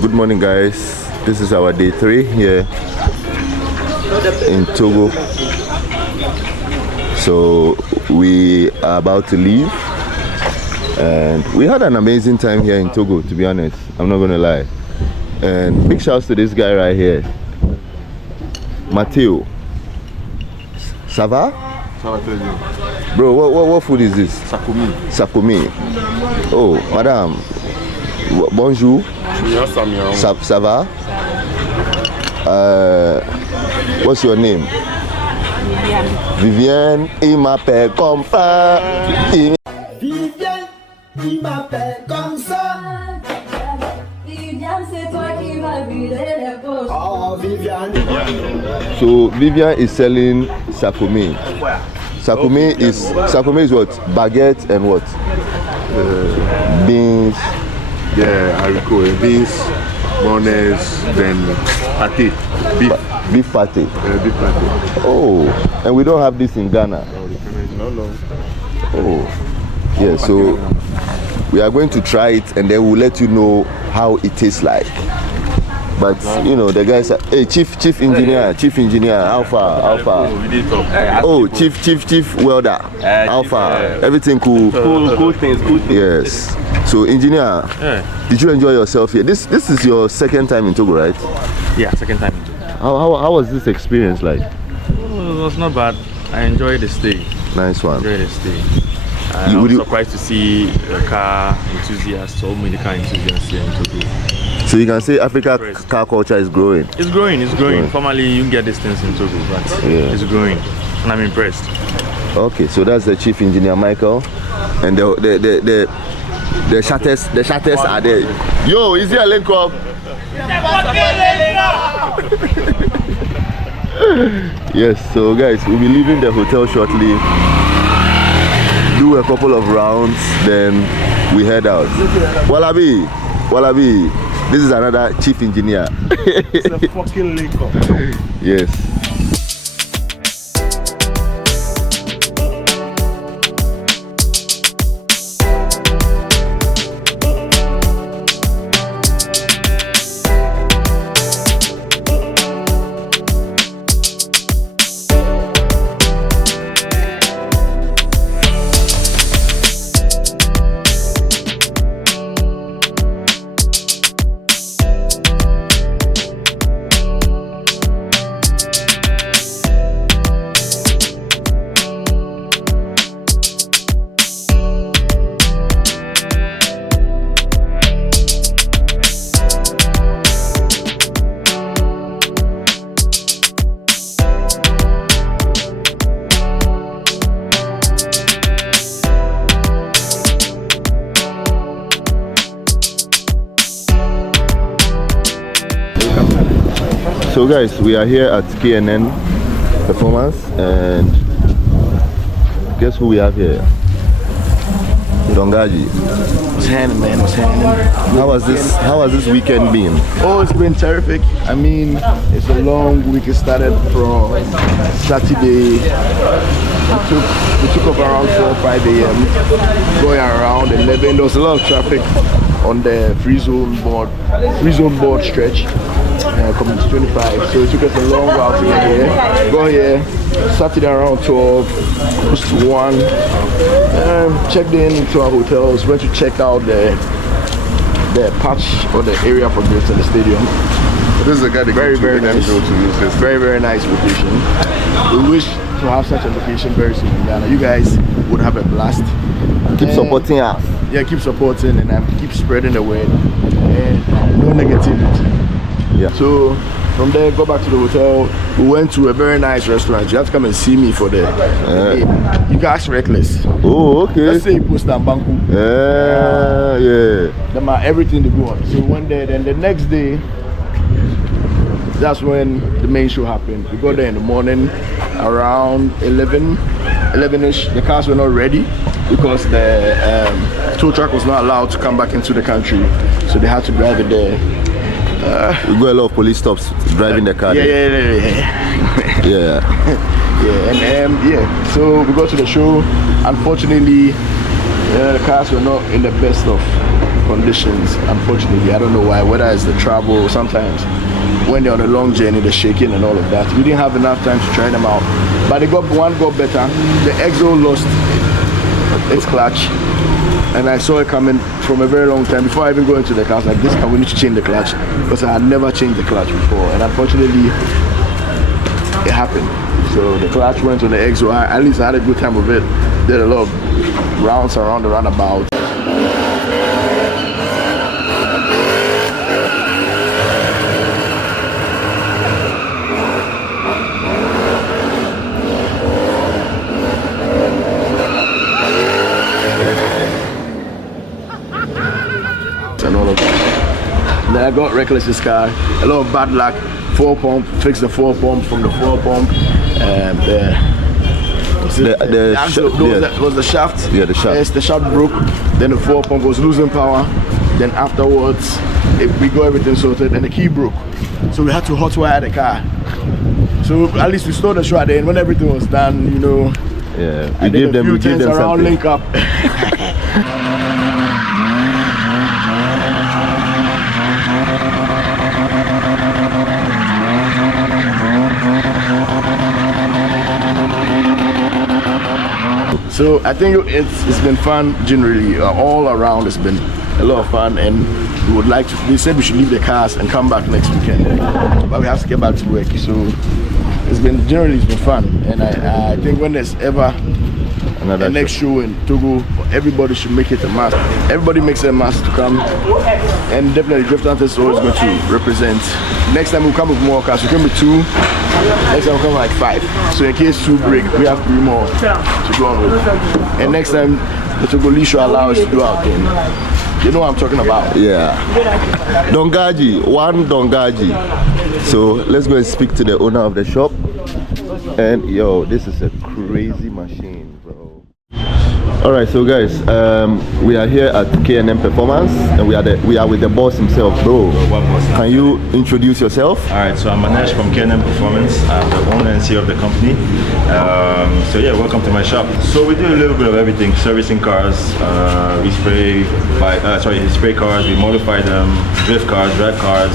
Good morning, guys. This is our day 3 here in Togo. So we are about to leave, and we had an amazing time here in Togo, to be honest. I'm not gonna lie. And big shouts to this guy right here, Matteo. Ça va? Ça va très bien. Bro, what food is this? Sakomi. Sakomi. Oh, madame. Bonjour. Ça va? What's your name? Viviane. Il m'appelle comme ça. Viviane, il m'appelle comme ça. Viviane, c'est toi qui vas vider les poches. Oh, Viviane. So Vivian is selling Sakomi. Sakomi is what? Baguette and what? Beans. Yeah, haricot, beans, mayonnaise, then pate, Beef patty. beef pate. Oh, and we don't have this in Ghana. No. Oh, yeah. So we are going to try it, and then we'll let you know how it tastes like. But you know, the guys are, hey, chief engineer, how far? Oh, chief welder, how far? Everything cool. Cool things. Yes. So engineer, did you enjoy yourself here? This is your second time in Togo, right? Yeah, second time in Togo. How was this experience like? Oh, it was not bad. I enjoyed the stay. Nice one. Enjoyed the stay. I was surprised to see a car enthusiasts, so many car enthusiasts here in Togo. So you can say Africa car culture is growing. It's growing. Formerly, you can get this things in Togo, but it's growing, and I'm impressed. Okay, so that's the chief engineer Michael, and the shatters are there. Yo, is there a link up? Yes, so guys, we'll be leaving the hotel shortly. Do a couple of rounds, then we head out. Wallaby. This is another chief engineer. It's a fucking link up. Yes. So guys, we are here at KNN Performance, and guess who we have here? Dongaji. What's happening, man? What's happening? How has this weekend been? Oh, it's been terrific. I mean, it's a long week. It started from Saturday. We took off around 4 or 5 a.m. going around 11. There was a lot of traffic on the free zone board stretch coming to 25. So it took us a long while to get here. Got here Saturday around 12, close to 1. Checked in into our hotels. Went to check out the patch or the area for this in the stadium. This is the guy that very nice. Very nice location. We wish to have such a location very soon in Ghana. You guys would have a blast. Keep supporting us. Yeah, keep supporting and keep spreading the word. And no negativity. Yeah. So from there, go back to the hotel. We went to a very nice restaurant. You have to come and see me for the game. You can ask Reckless. Oh, okay. Let's say you post on Banku. Yeah. Them are everything to go on. So we went there. Then the next day, that's when the main show happened. We got there in the morning around 11ish. The cars were not ready because the tow truck was not allowed to come back into the country, so they had to drive it there. We got a lot of police stops driving the car. Yeah. So we got to the show. Unfortunately, the cars were not in the best of conditions, unfortunately. I don't know why, whether it's the travel, sometimes when they're on a long journey, the shaking and all of that. We didn't have enough time to try them out. But one got better. The Exo lost its clutch. And I saw it coming from a very long time. Before I even go into the car, I was like, this car, we need to change the clutch. Because I had never changed the clutch before. And unfortunately, it happened. So the clutch went on the Exo. At least I had a good time with it. Did a lot of rounds around the roundabout. And all of that. Then I got reckless this car. A lot of bad luck. 4 pump, fixed the 4 pump from the 4 pump. And was the shaft. Yeah, the shaft. Yes, the shaft broke. Then the 4 pump was losing power. Then afterwards, we got everything sorted, and the key broke. So we had to hotwire the car. So at least we stored the show at the end when everything was done, you know. Yeah, we gave them around something. link up. So I think it's been fun generally, all around. It's been a lot of fun, and we would like to, they said we should leave the cars and come back next weekend, but we have to get back to work. So it's been fun, and I think when there's ever a next show in Togo, everybody should make it a must. Everybody makes it a must to come, and definitely Drift Hunters is always going to represent. Next time we'll come with more cars. We can be 2. Next time we'll come like 5. So in case 2 break, we have 3 more to go on with. And next time the Togolese should allow us to do our thing. You know what I'm talking about? Yeah. Dongaji, one Dongaji. So let's go and speak to the owner of the shop. And yo, this is a crazy machine, bro. All right, so guys, we are here at K&M Performance, and we are with the boss himself, bro. What boss? Can you introduce yourself? All right, so I'm Manesh from K&M Performance. I'm the owner and CEO of the company. So yeah, welcome to my shop. So we do a little bit of everything: servicing cars, we spray cars, we modify them, drift cars, drag cars.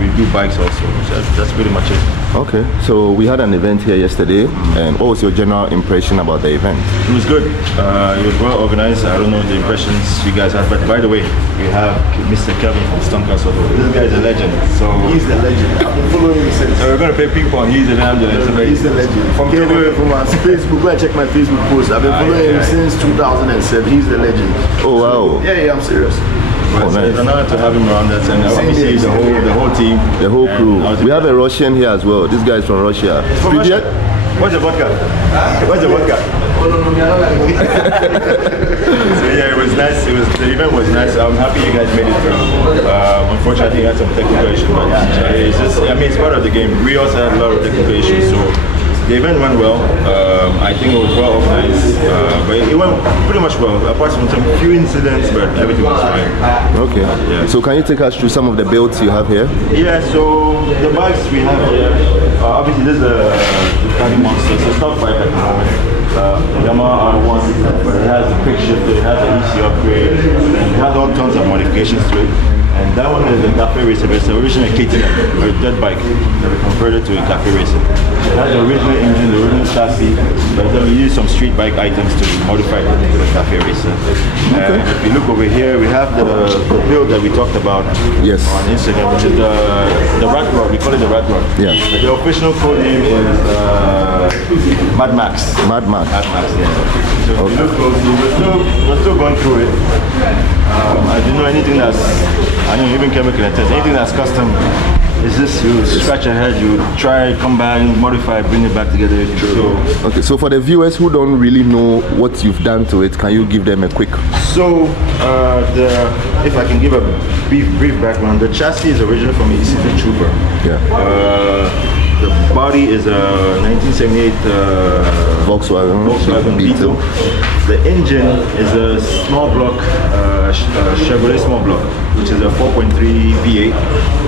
We do bikes also. So that's pretty much it. Okay, so we had an event here yesterday, and what was your general impression about the event? It was good. It was well organized. I don't know the impressions you guys had, but by the way, we have Mr. Kevin from Stonecastle. This guy is a legend. So He's the legend. I've been following him since. So we're gonna play ping pong. He's the legend. He's the legend. From Facebook, go and check my Facebook post. I've been following him since 2007. He's the legend. Oh wow. Yeah, I'm serious. Oh, nice. It's an honor to have him around us, and obviously the whole team, the whole crew. We have a Russian here as well. This guy is from Russia. From Russia? What's your vodka? What's your vodka? So yeah, it was nice. The event was nice. I'm happy you guys made it through. Unfortunately, I had some technical issues, but it's just, I mean, it's part of the game. We also had a lot of technical issues, so the event went well. I think it was well organized, but it went pretty much well, apart from some few incidents, but everything was fine. Okay. Yeah. So can you take us through some of the builds you have here? Yeah, so the bikes we have here, obviously this is a Ducati Monster. It's a stock bike at the moment. Yamaha R1, but it has a quick shifter, it has an EC upgrade, and it has all tons of modifications to it. And that one is a cafe racer, but it's an original KTM, or a dirt bike that we converted to a cafe racer. It has the original engine, the original chassis, but then we use some street bike items to modify it into a cafe racer. Okay. If you look over here, we have the build that we talked about on Instagram, which is the rat rod. We call it the rat rod. Yeah. But the official code name is Mad Max. Mad Max. Mad Max, yeah. So if you look closely, we're still going through it. I don't know anything that's, I know even chemical and test, anything that's custom is this, you scratch your head, you try, come back, modify, bring it back together. So, okay, so for the viewers who don't really know what you've done to it, can you give them a quick? So, if I can give a brief background, the chassis is originally from a Isuzu Trooper. Yeah. The body is a 1978 Volkswagen Beetle. The engine is a small block, Chevrolet small block, which is a 4.3 V8.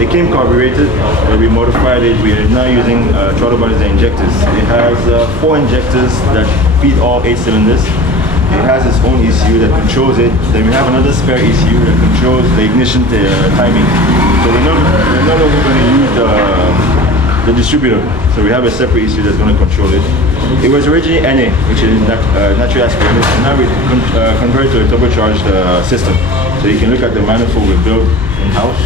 It came carbureted, but we modified it. We are now using throttle bodies and injectors. It has 4 injectors that feed all 8 cylinders. It has its own ECU that controls it. Then we have another spare ECU that controls the ignition timing. So we're no longer going to use the distributor. So we have a separate ECU that's going to control it. It was originally NA, which is naturally aspirated, and now we converted to a turbocharged system. So you can look at the manifold we built in-house.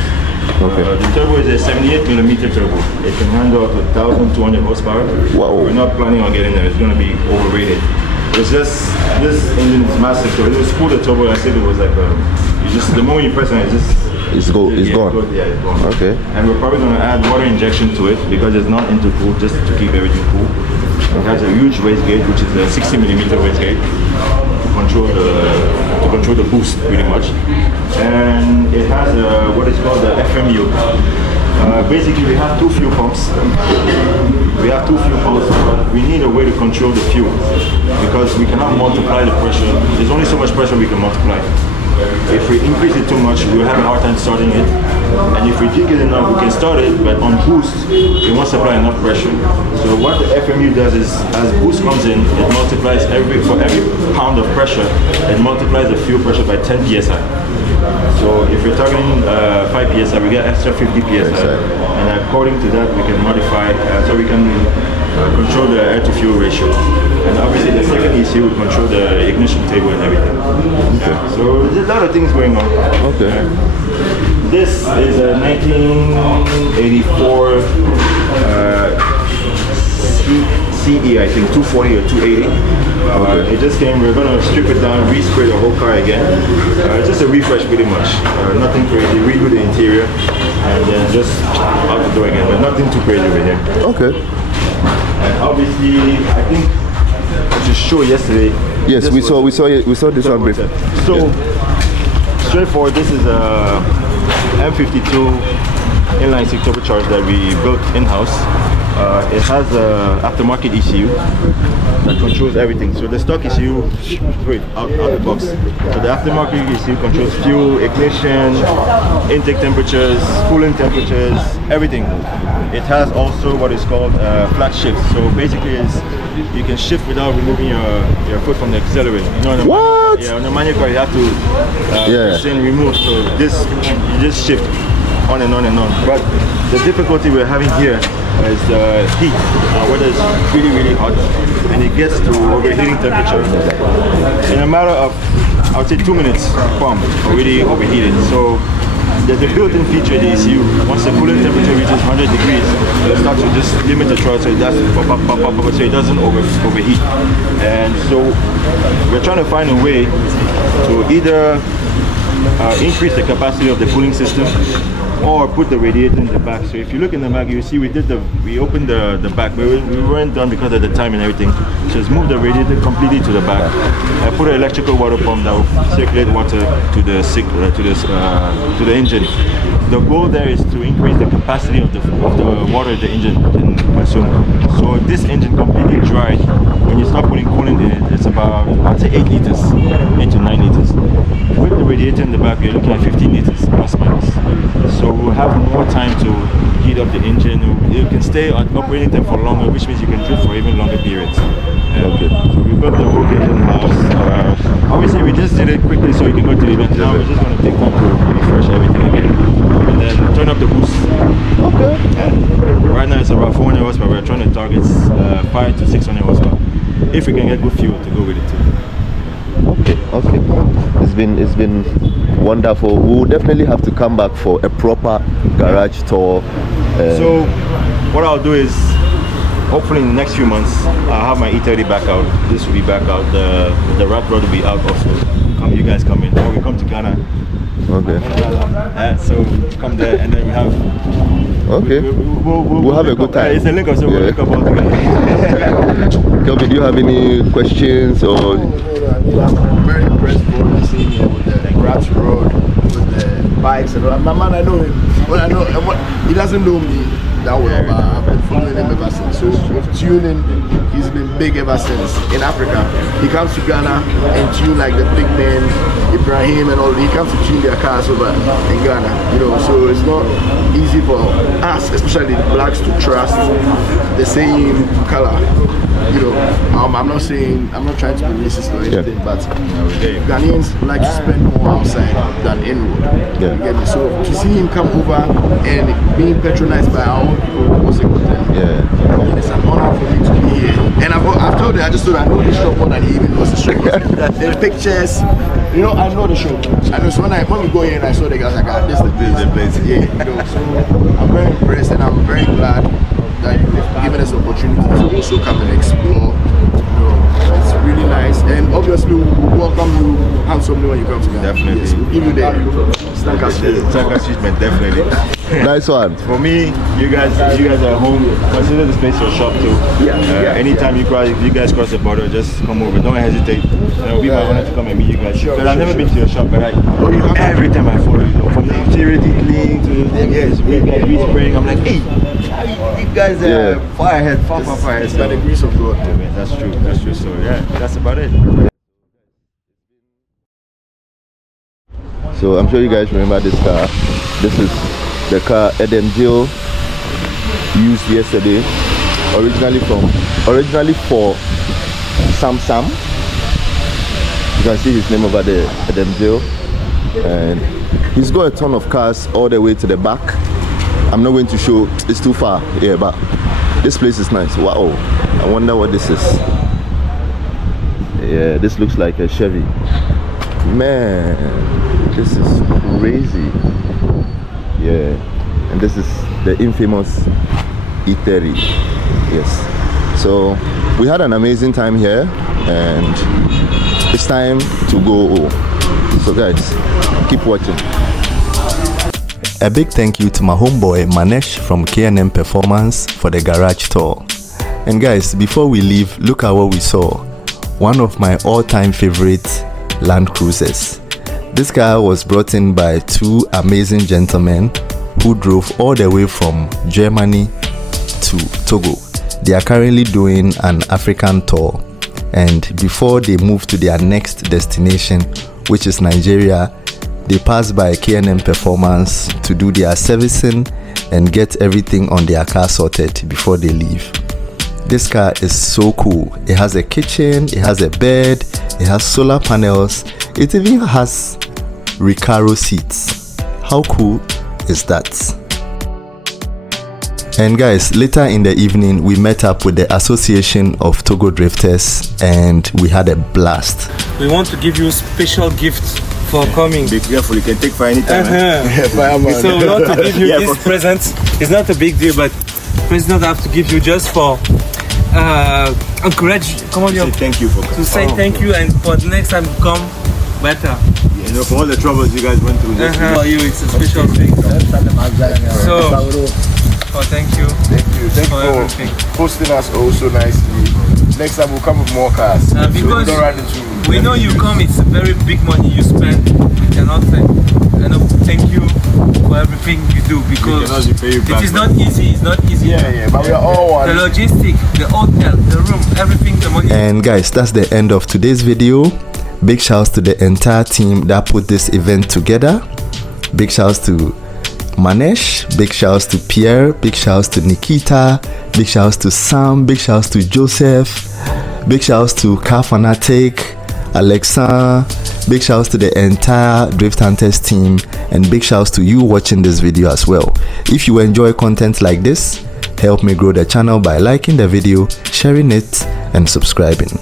Okay. The turbo is a 78mm turbo. It can handle up to 1,200 horsepower. Wow. We're not planning on getting there. It's going to be overrated. It's just, this engine is massive. So it was cool, the turbo. I said it was like the moment you press on it, it's gone. Yeah, it's gone. Okay. And we're probably going to add water injection to it because it's not intercooled, just to keep everything cool. It has a huge waste gate, which is a 60mm waste gate to control the boost pretty much. And it has what is called the FMU. Basically, we have two fuel pumps. But we need a way to control the fuel because we cannot multiply the pressure. There's only so much pressure we can multiply. If we increase it too much, we'll have a hard time starting it. And if we dig it enough, we can start it, but on boost, it won't supply enough pressure. So what the FMU does is, as boost comes in, it multiplies for every pound of pressure, it multiplies the fuel pressure by 10 psi. So if you're targeting 5 psi, we get extra 50 psi. And according to that, we can modify, so we can control the air-to-fuel ratio. And obviously the second ECU will control the ignition table and everything. Okay. So there's a lot of things going on. Okay. This is a 1984 CE, I think, 240 or 280. It just came. We're going to strip it down, respray the whole car again. It's just a refresh pretty much. Nothing crazy. Redo the interior and then just out the door again. But nothing too crazy over here. Okay. And obviously, I think I just showed yesterday. Yes, we saw this one briefly. So straightforward, this is a M52 inline six turbocharged that we built in-house. It has an aftermarket ECU that controls everything. So the stock ECU, out the box. So the aftermarket ECU controls fuel, ignition, intake temperatures, coolant temperatures, everything. It has also what is called flat shift. So basically, you can shift without removing your foot from the accelerator. You know, what? On the manual car, you have to press and remove. So this, you just shift on and on and on. But the difficulty we're having here is heat. Weather is really, really hot, and it gets to overheating temperature. In a matter of, I would say, 2 minutes, pump already overheated. So there's a built-in feature in the ECU. Once the coolant temperature reaches 100 degrees, it starts to just limit the throttle so it doesn't so it doesn't overheat. And so we're trying to find a way to either increase the capacity of the cooling system or put the radiator in the back. So if you look in the back, you see we opened the back, but we weren't done because of the time and everything. So just move the radiator completely to the back. I put an electrical water pump that will circulate water to the engine. The goal there is to increase the capacity of the water the engine can consume. So this engine completely dry, when you start putting coolant in it, it's about, I'd say 8 liters, 8 to 9 liters. With the radiator in the back, you're looking at 15 liters plus minus. So we'll have more time to heat up the engine. You can stay on operating time for longer, which means you can drift for even longer periods. Okay. So we built the whole engine house. Obviously, we just did it quickly so you can go to the event. Now we're just going to take time to refresh everything again. And then turn up the boost. Okay. And right now it's about 400 horsepower. We're trying to target 500 to 600 horsepower. If we can get good fuel to go with it too. Okay. It's been wonderful. We will definitely have to come back for a proper garage tour. So what I'll do is, hopefully in the next few months, I'll have my E30 back out. This will be back out. The rat rod will be out also. You guys come in. Or we come to Ghana. Okay. So come there, and then we have. Okay. We'll have a good time. It's a link up, so we'll link up all together. Kelvin, do you have any questions or? I'm very impressed for seeing you with the rat rod, with the bikes and all. My man, I know him. He doesn't know me that well, but I've been following him ever since. So with tuning, he's been big ever since. In Africa, he comes to Ghana and tune like the big men, Ibrahim and all. He comes to tune their cars over in Ghana, you know. So it's not easy for us, especially the blacks, to trust the same color you know, I'm not trying to be racist or anything, but Ghanaians like to spend more outside than inward. Yeah. You get me? So to see him come over and being patronized by our own people was a good thing. Yeah. And it's an honor for me to be here. And I just told I know the shop more than he even knows the shop. The pictures, you know, I know the shop. I know. So when we go here and I saw the guys, like, this is the place. Yeah, you know. So I'm very impressed and I'm very glad that you've given us the opportunity to also come and explore. You know, it's really nice. And obviously we'll welcome you handsomely when you come to Ghana. Definitely. Yes, we'll give you the Stankas treatment, definitely. Nice one. For me, you guys are home. Consider this place your shop too. Anytime you guys cross the border, just come over. Don't hesitate. It'll be my honor to come and meet you guys. Because I've never been to your shop, but every time I follow you, from the interior detailing to we spraying, I'm like, hey, you guys are far ahead. Far ahead. By the grace of God. Yeah, man, that's true. So yeah, that's about it. So I'm sure you guys remember this car. This is the car Adam Jill used yesterday. Originally for Sam. You can see his name over there, Adam Jill. And he's got a ton of cars all the way to the back. I'm not going to show, it's too far. Yeah, but this place is nice. Wow. I wonder what this is. Yeah, this looks like a Chevy. Man, this is crazy. Yeah, and this is the infamous E30. Yes. So we had an amazing time here, and it's time to go home. So guys, keep watching. A big thank you to my homeboy Manesh from K&M Performance for the garage tour. And guys, before we leave, look at what we saw. One of my all-time favorite Land Cruisers. This car was brought in by two amazing gentlemen who drove all the way from Germany to Togo. They are currently doing an African tour, and before they move to their next destination, which is Nigeria, they pass by K&M Performance to do their servicing and get everything on their car sorted before they leave. This car is so cool. It has a kitchen, it has a bed, it has solar panels, it even has Recaro seats. How cool is that? And guys, later in the evening we met up with the Association of Togo Drifters and we had a blast. We want to give you a special gift for coming. Be careful, you can take for any time. So we want to give you this present. It's not a big deal, but President have to give you just for encourage. Thank you for coming. To say thank you, and for the next time come better. You know, for all the troubles you guys went through. For you, it's a special thing. So, thank you. Thank you for everything. hosting us also nicely. Next time we'll come with more cars. Because we know you come, it's a very big money you spend. We cannot thank you for everything you do, because it is not easy. It's not easy. Yeah, but we are all one. The logistics, the hotel, the room, everything, the money. And guys, that's the end of today's video. Big shouts to the entire team that put this event together. Big shouts to Manesh, big shouts to Pierre, big shouts to Nikita, big shouts to Sam, big shouts to Joseph, big shouts to Car Fanatic, Alexa, big shouts to the entire Drift Hunters team, and big shouts to you watching this video as well. If you enjoy content like this, help me grow the channel by liking the video, sharing it, and subscribing.